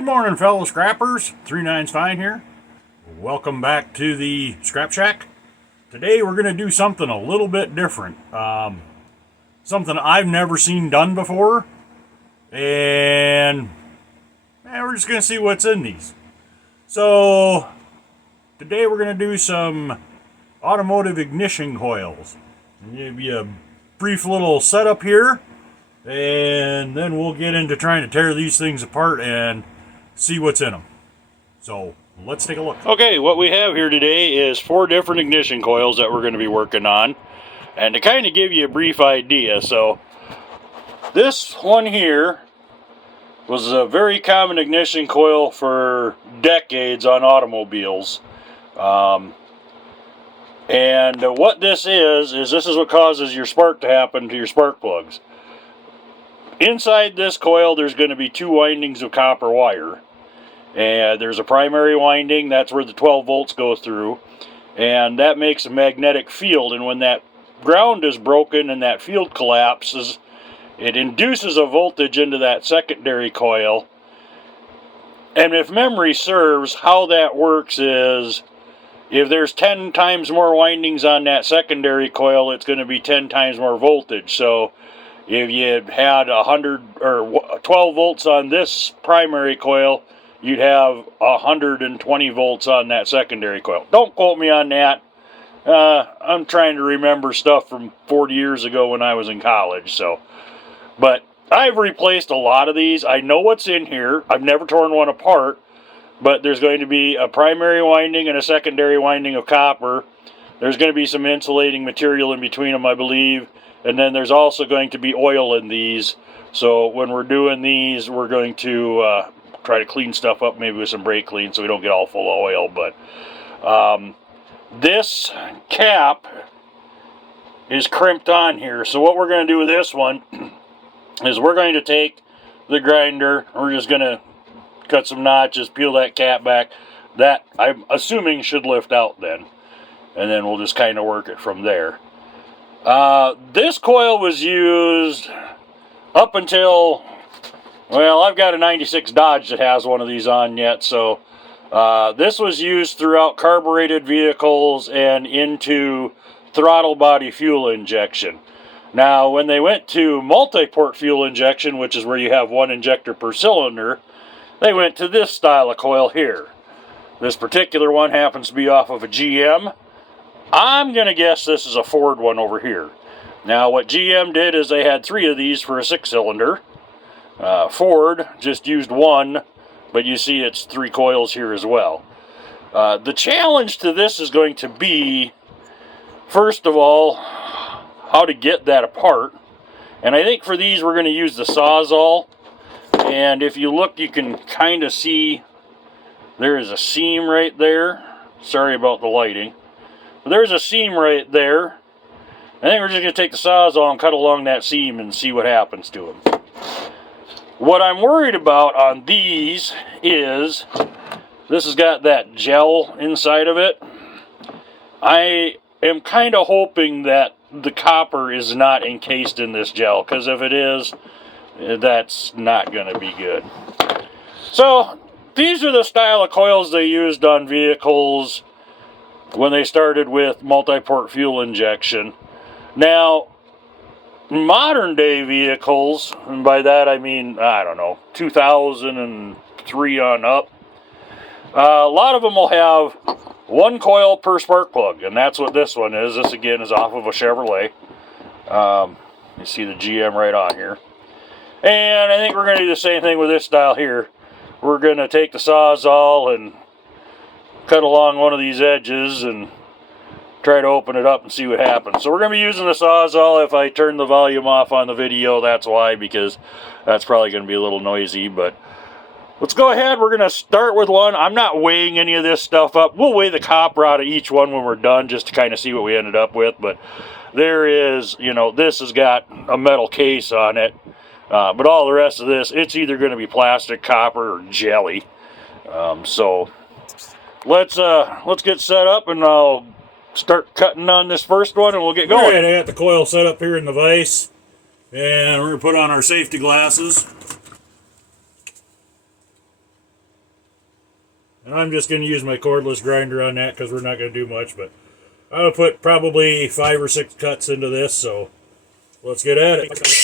Good morning, fellow scrappers. 39's Fine here. Welcome back to the Scrap Shack. Today we're going to do something a little bit different. Something I've never seen done before. And we're just going to see what's in these. So, today we're going to do some Automotive Ignition Coils. I'll give you a brief little setup here. And then we'll get into trying to tear these things apart and see what's in them. So let's take a look. Okay, what we have here today is 4 different ignition coils that we're going to be working on. And to kind of give you a brief idea, so this one here was a very common ignition coil for decades on automobiles. And what this is this is what causes your spark to happen to your spark plugs. Inside this coil, there's going to be 2 windings of copper wire. And there's a primary winding, that's where the 12 volts go through. And that makes a magnetic field. And when that ground is broken and that field collapses, it induces a voltage into that secondary coil. And if memory serves, how that works is, if there's 10 times more windings on that secondary coil, it's going to be 10 times more voltage. So if you had 100 or 12 volts on this primary coil, you'd have 120 volts on that secondary coil. Don't quote me on that. I'm trying to remember stuff from 40 years ago when I was in college. But I've replaced a lot of these. I know what's in here. I've never torn one apart. But there's going to be a primary winding and a secondary winding of copper. There's going to be some insulating material in between them, I believe. And then there's also going to be oil in these. So when we're doing these, we're going to try to clean stuff up, maybe with some brake clean, so we don't get all full of oil. But this cap is crimped on here. So what we're going to do with this one is we're going to take the grinder. We're just going to cut some notches, peel that cap back. That, I'm assuming, should lift out then. And then we'll just kind of work it from there. This coil was used up until, well, I've got a 96 Dodge that has one of these on yet, so this was used throughout carbureted vehicles and into throttle body fuel injection. Now, when they went to multi-port fuel injection, which is where you have 1 injector per cylinder, they went to this style of coil here. This particular one happens to be off of a GM. I'm going to guess this is a Ford one over here. Now, what GM did is they had 3 of these for a 6-cylinder. Ford just used 1, but you see it's 3 coils here as well. The challenge to this is going to be, first of all, how to get that apart. And I think for these we're going to use the Sawzall. And if you look, you can kind of see there is a seam right there. Sorry about the lighting. There's a seam right there. I think we're just going to take the Sawzall and cut along that seam and see what happens to them. What I'm worried about on these is this has got that gel inside of it. I am kind of hoping that the copper is not encased in this gel, because if it is, that's not going to be good. So these are the style of coils they used on vehicles when they started with multi-port fuel injection. Now, modern day vehicles, and by that I mean, I don't know, 2003 on up, a lot of them will have 1 coil per spark plug, and that's what this one is. This again is off of a Chevrolet. You see the GM right on here. And I think we're going to do the same thing with this style here. We're going to take the Sawzall and cut along one of these edges and try to open it up and see what happens. So we're going to be using the Sawzall. If I turn the volume off on the video, that's why, because that's probably going to be a little noisy. But let's go ahead. We're going to start with one. I'm not weighing any of this stuff up. We'll weigh the copper out of each one when we're done, just to kind of see what we ended up with. But there is, this has got a metal case on it. But all the rest of this, it's either going to be plastic, copper, or jelly. So let's get set up, and I'll start cutting on this first one, and we'll get going. All right, I got the coil set up here in the vise, and we're going to put on our safety glasses. And I'm just going to use my cordless grinder on that because we're not going to do much. But I'm going to put probably 5 or 6 cuts into this, so let's get at it.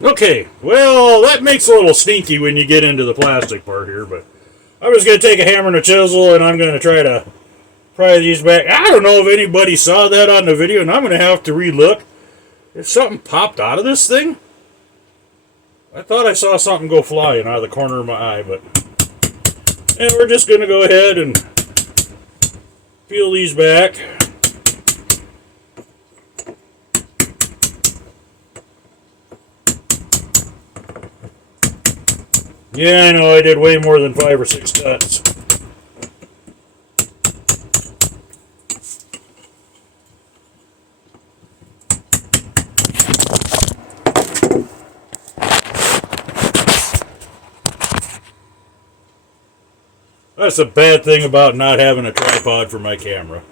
Okay, well, that makes a little stinky when you get into the plastic part here, but I'm just going to take a hammer and a chisel, and I'm going to try to pry these back. I don't know if anybody saw that on the video, and I'm going to have to re-look. If something popped out of this thing, I thought I saw something go flying out of the corner of my eye, but... And we're just going to go ahead and peel these back. Yeah, I know I did way more than 5 or 6 cuts. That's the bad thing about not having a tripod for my camera.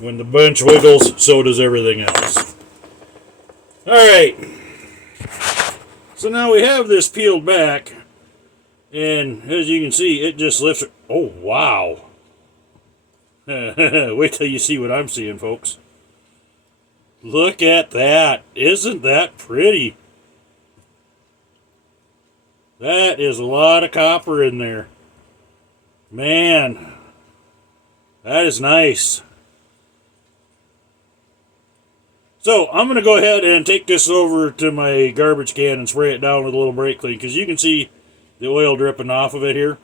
When the bench wiggles, so does everything else. Alright. So now we have this peeled back. And as you can see, it just lifts. Oh, wow. Wait till you see what I'm seeing, folks. Look at that. Isn't that pretty? That is a lot of copper in there. Man. That is nice. So, I'm going to go ahead and take this over to my garbage can and spray it down with a little brake clean, because you can see the oil dripping off of it here.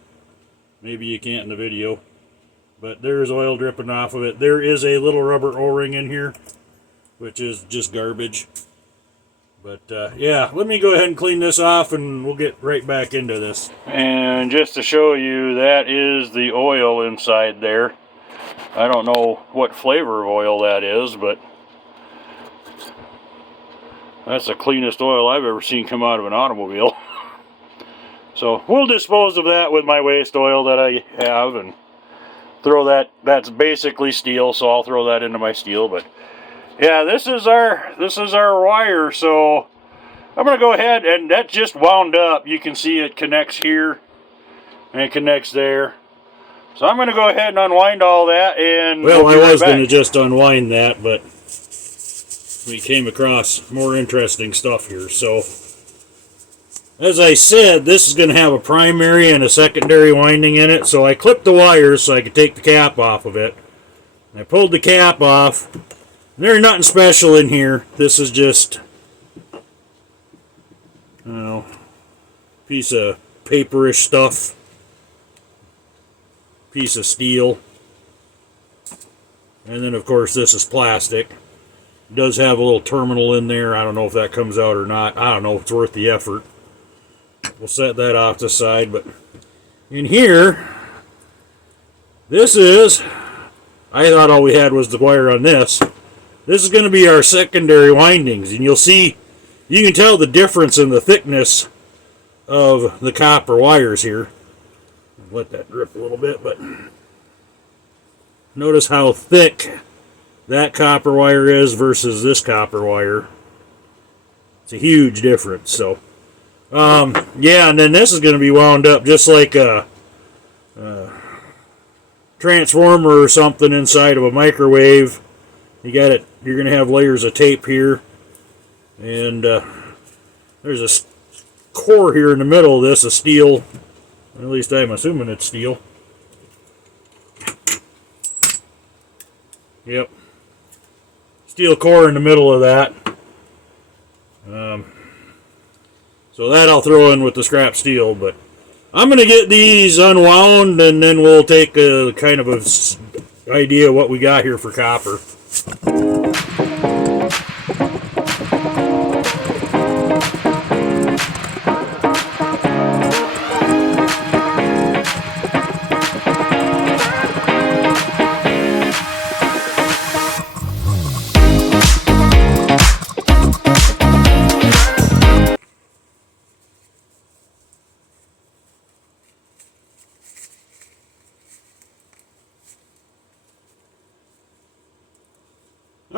Maybe you can't in the video, but there's oil dripping off of it. There is a little rubber O-ring in here, which is just garbage. But, yeah, let me go ahead and clean this off, and we'll get right back into this. And just to show you, that is the oil inside there. I don't know what flavor of oil that is, but... that's the cleanest oil I've ever seen come out of an automobile. So we'll dispose of that with my waste oil that I have and throw that. That's basically steel, so I'll throw that into my steel. But yeah, this is our wire. So I'm gonna go ahead, and that just wound up. You can see it connects here and it connects there. So I'm gonna go ahead and unwind all that. And well, I was gonna just unwind that, but we came across more interesting stuff here. So, as I said, this is going to have a primary and a secondary winding in it. So I clipped the wires so I could take the cap off of it. I pulled the cap off. There's nothing special in here. This is just, I don't know, piece of paperish stuff. Piece of steel. And then, of course, this is plastic. It does have a little terminal in there. I don't know if that comes out or not. I don't know if it's worth the effort. We'll set that off to the side. But in here, this is, I thought all we had was the wire on this. This is going to be our secondary windings. And you'll see, you can tell the difference in the thickness of the copper wires here. Let that drip a little bit, but notice how thick that copper wire is versus this copper wire. It's a huge difference. So, yeah, and then this is going to be wound up just like a transformer or something inside of a microwave. You got it. You're going to have layers of tape here, and there's a core here in the middle of this, a steel. At least I'm assuming it's steel. Yep. Steel core in the middle of that. So that I'll throw in with the scrap steel, but I'm going to get these unwound, and then we'll take a kind of a idea of what we got here for copper.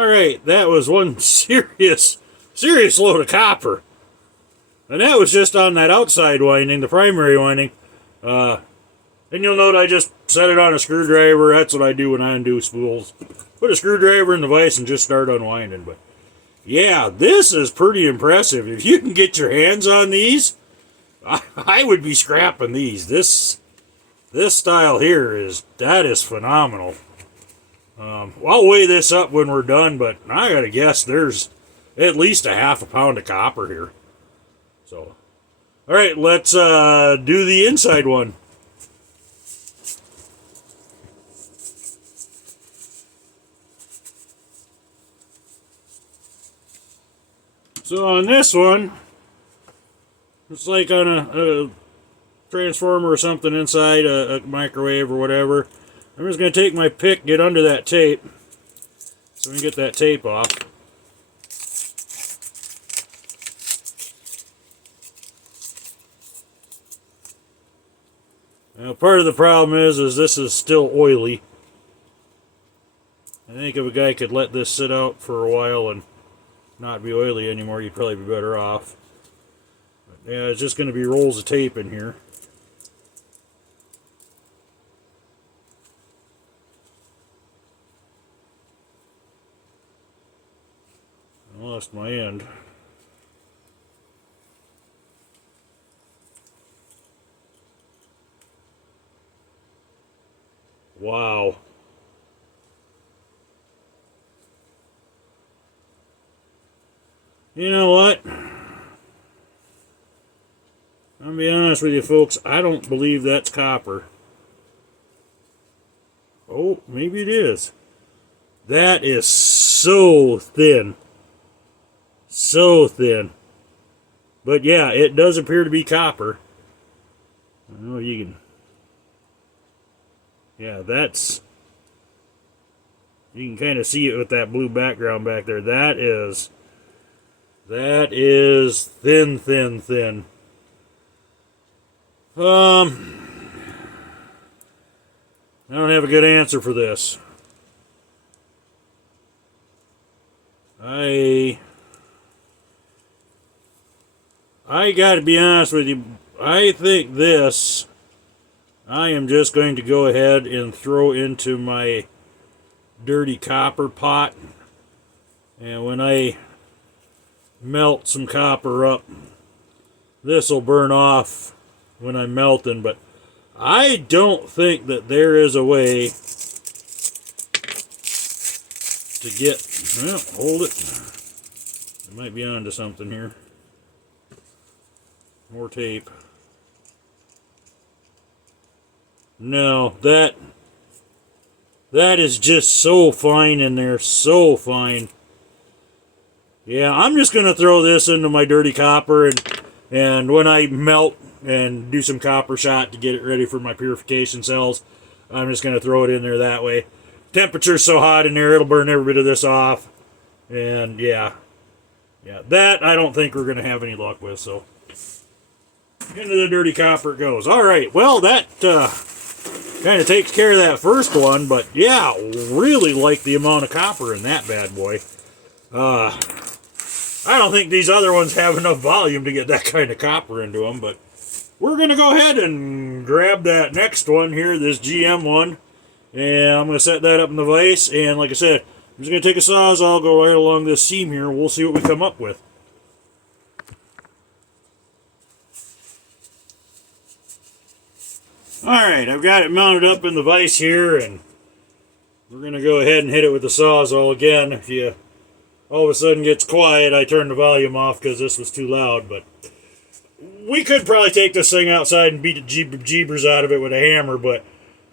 Alright, that was one serious load of copper. And that was just on that outside winding, the primary winding. And you'll note I just set it on a screwdriver. That's what I do when I undo spools. Put a screwdriver in the vise and just start unwinding. But yeah, this is pretty impressive. If you can get your hands on these, I would be scrapping these. This style here is phenomenal. I'll weigh this up when we're done, but I gotta guess there's at least a half a pound of copper here. So, all right, let's do the inside one. So on this one, it's like on a transformer or something inside a microwave or whatever. I'm just going to take my pick, get under that tape, so we can get that tape off. Now, part of the problem is this is still oily. I think if a guy could let this sit out for a while and not be oily anymore, you'd probably be better off. But yeah, it's just going to be rolls of tape in here. I lost my end. Wow. You know what? I'll be honest with you folks, I don't believe that's copper. Oh, maybe it is. That is so thin. So thin. But yeah, it does appear to be copper. I don't know if you can... Yeah, that's... You can kind of see it with that blue background back there. That is thin, thin, thin. I don't have a good answer for this. I gotta be honest with you. I think this, I am just going to go ahead and throw into my dirty copper pot. And when I melt some copper up, this will burn off when I'm melting. But I don't think that there is a way to get, well, hold it. I might be onto something here. More tape. No, that is just so fine in there, so fine. Yeah, I'm just going to throw this into my dirty copper, and when I melt and do some copper shot to get it ready for my purification cells, I'm just going to throw it in there that way. Temperature's so hot in there, it'll burn every bit of this off. And yeah, that I don't think we're going to have any luck with, so into the dirty copper it goes. All right, well, that kind of takes care of that first one, but yeah, really like the amount of copper in that bad boy. I don't think these other ones have enough volume to get that kind of copper into them, but we're going to go ahead and grab that next one here, this GM one, and I'm going to set that up in the vise, and like I said, I'm just going to take a Sawzall, go right along this seam here, and we'll see what we come up with. Alright, I've got it mounted up in the vise here, and we're going to go ahead and hit it with the Sawzall again. If you all of a sudden gets quiet, I turned the volume off because this was too loud, but we could probably take this thing outside and beat the jeebers out of it with a hammer, but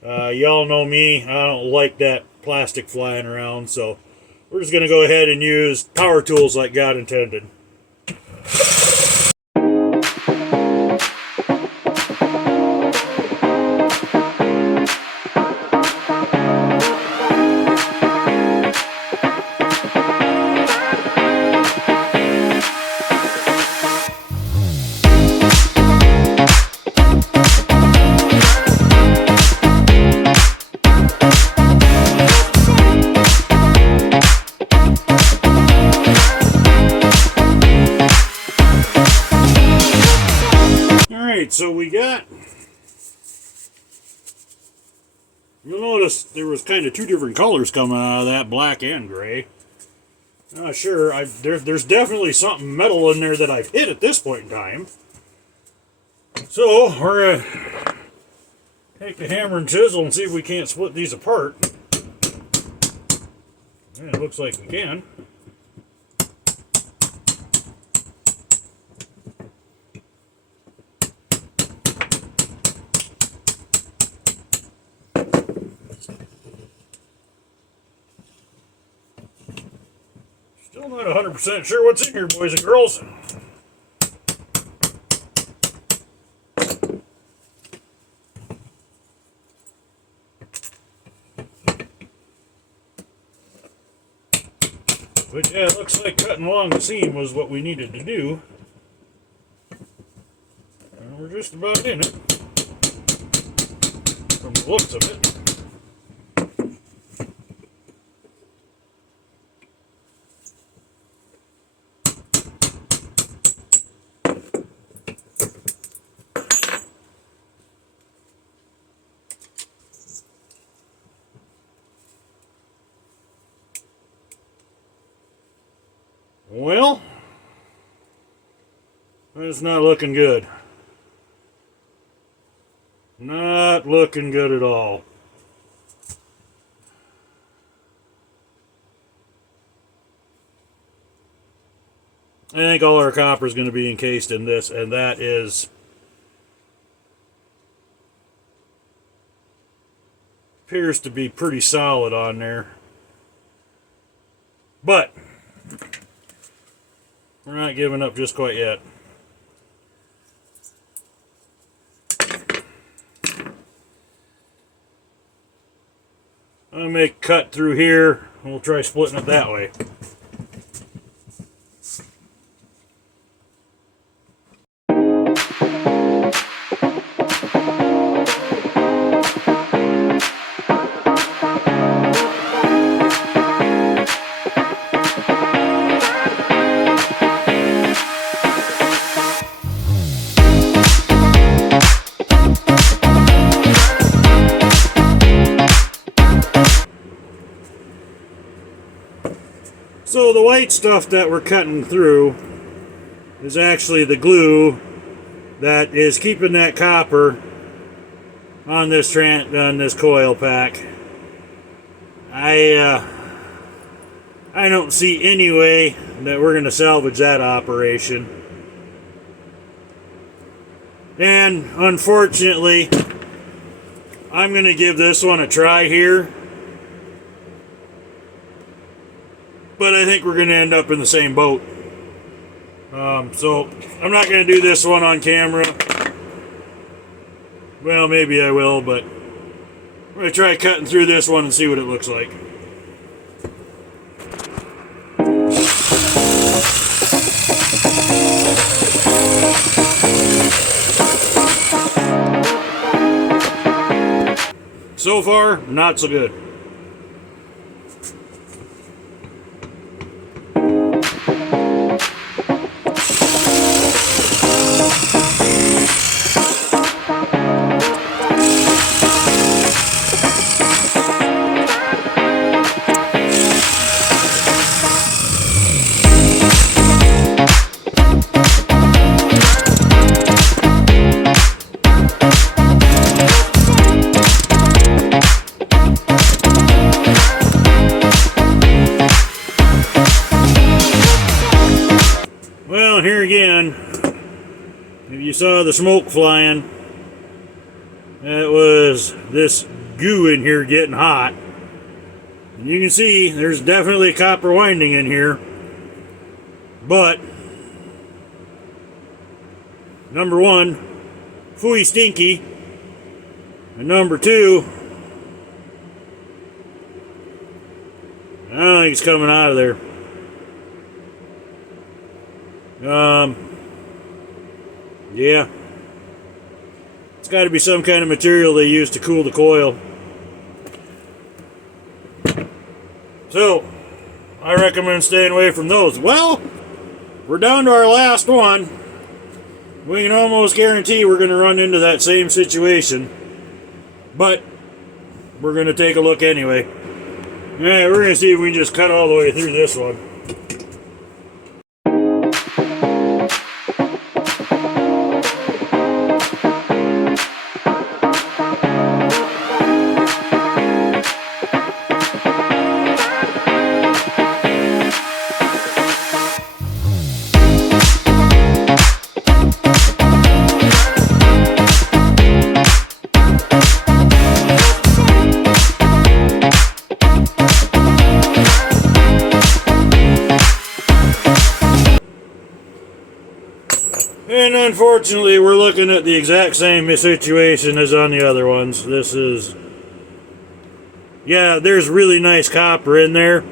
y'all know me, I don't like that plastic flying around, so we're just going to go ahead and use power tools like God intended. Alright, so we got... You'll notice there was kind of two different colors coming out of that, black and gray. Not sure. There's definitely something metal in there that I've hit at this point in time. So, we're going to take the hammer and chisel and see if we can't split these apart. And it looks like we can. Still not 100% sure what's in here, boys and girls. But yeah, it looks like cutting along the seam was what we needed to do. And we're just about in it, from the looks of it. Well, it's not looking good. Not looking good at all. I think all our copper is going to be encased in this, and that is appears to be pretty solid on there. But we're not giving up just quite yet. I'm going to make a cut through here, and we'll try splitting it that way. So the white stuff that we're cutting through is actually the glue that is keeping that copper on this coil pack. I don't see any way that we're going to salvage that operation. And unfortunately, I'm going to give this one a try here. But I think we're going to end up in the same boat. So I'm not going to do this one on camera. Well, maybe I will, but I'm going to try cutting through this one and see what it looks like. So far, not so good. Well, here again, if you saw the smoke flying, that was this goo in here getting hot. And you can see there's definitely a copper winding in here. But, number one, phooey stinky. And number two, I don't think it's coming out of there. Yeah. It's got to be some kind of material they use to cool the coil. So, I recommend staying away from those. Well, we're down to our last one. we can almost guarantee we're going to run into that same situation. But we're going to take a look anyway. Yeah, we're going to see if we can just cut all the way through this one. And unfortunately, we're looking at the exact same situation as on the other ones. This is... yeah, there's really nice copper in there.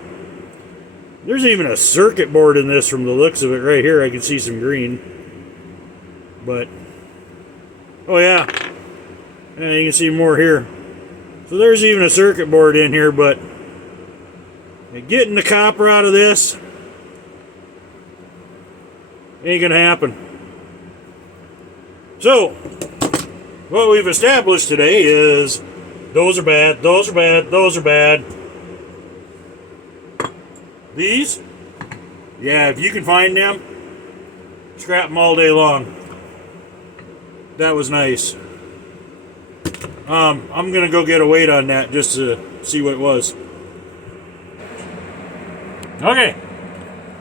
There's even a circuit board in this from the looks of it right here. I can see some green. But... oh yeah. And you can see more here. So there's even a circuit board in here, but... getting the copper out of this... ain't gonna happen. So, what we've established today is those are bad, those are bad, those are bad. These, yeah, if you can find them, scrap them all day long. That was nice. I'm gonna go get a weight on that just to see what it was. Okay,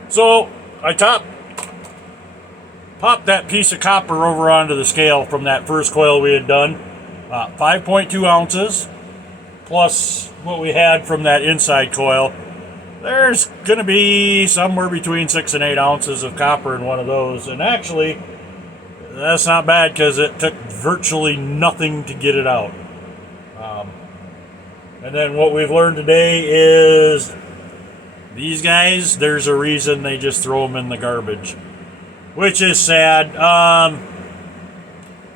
so I popped that piece of copper over onto the scale from that first coil we had done. 5.2 ounces plus what we had from that inside coil. There's going to be somewhere between 6 and 8 ounces of copper in one of those. And actually, that's not bad because it took virtually nothing to get it out. And then what we've learned today is these guys, there's a reason they just throw them in the garbage. Which is sad.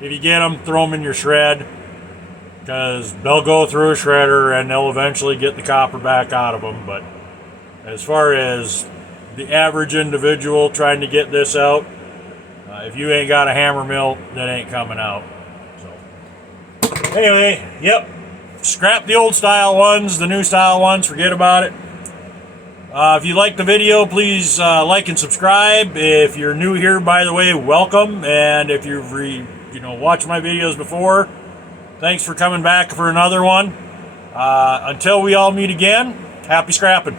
If you get them, throw them in your shred. Because they'll go through a shredder and they'll eventually get the copper back out of them. But as far as the average individual trying to get this out, if you ain't got a hammer mill, that ain't coming out. So anyway, yep. Scrap the old style ones, the new style ones, forget about it. If you like the video, please like and subscribe. If you're new here, by the way, welcome. And if you've watched my videos before, thanks for coming back for another one. Until we all meet again, happy scrapping.